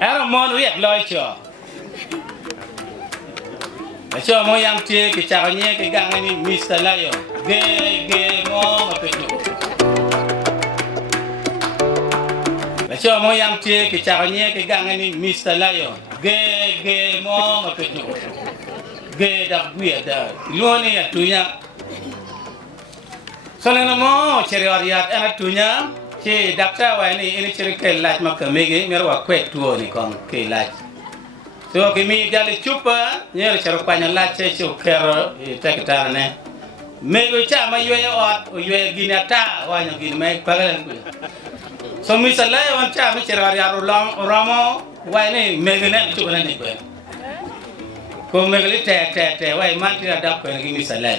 Ero mon riek loy cho. Cho mo yam tie ki cha nye ki gang ni Mr. Lion. Ge mo ma petu. Cho mo yam tie ki cha nye ki gang ni Mr. Lion. Ge mo ma petu. Ge da buya da. Luone ya tunya. Soalnya mo ceri oriat anak tunya. Ci dakta wa ni ini ciri ke laj ma ka mege mer wa kwet tuo ni kon ke laj so ke mi jale chupa nyer charo kwanya laj che chu kero tekta ne mego cha ma yoye ot o yoye ginata wa nyo gin mai pagalen ku so mi sala wan cha mi cero ya romo wa ni mege ne chu ne ko ko mege te wa man ti da ko ni mi sala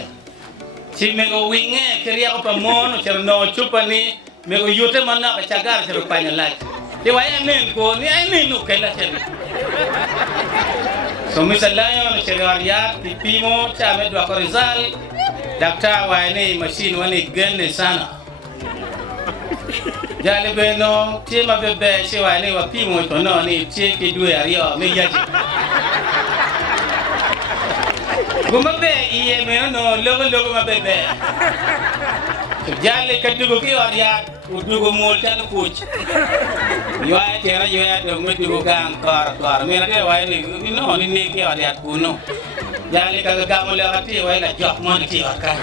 ci mego winge kriya ko pa mon cero no chupa ni mego yote mana ka cagar cero panya laj de waya nen ko ni ay nen no kala cero so misalayo no cero ariya pipimo cha me do ko rizal dakta wa ni machine wani gende sana jale beno tima bebe che wa ni wa pimo to no ni che ke do ariya me yaji guma be iye me no logo ma bebe Jale kadugo ki oriya udugo mol tan kuch yoa tera yoa do medugo gang kar mena de wa ni no ni ki oriya kuno jale ka gamo le ati wa la jok mon ki wa ka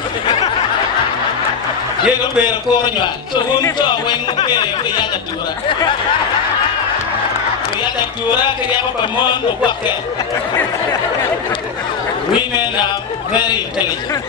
ye go be ko nyoa to hum to wen mu ke ya da tura ke ya pa mon do wa ke women are very intelligent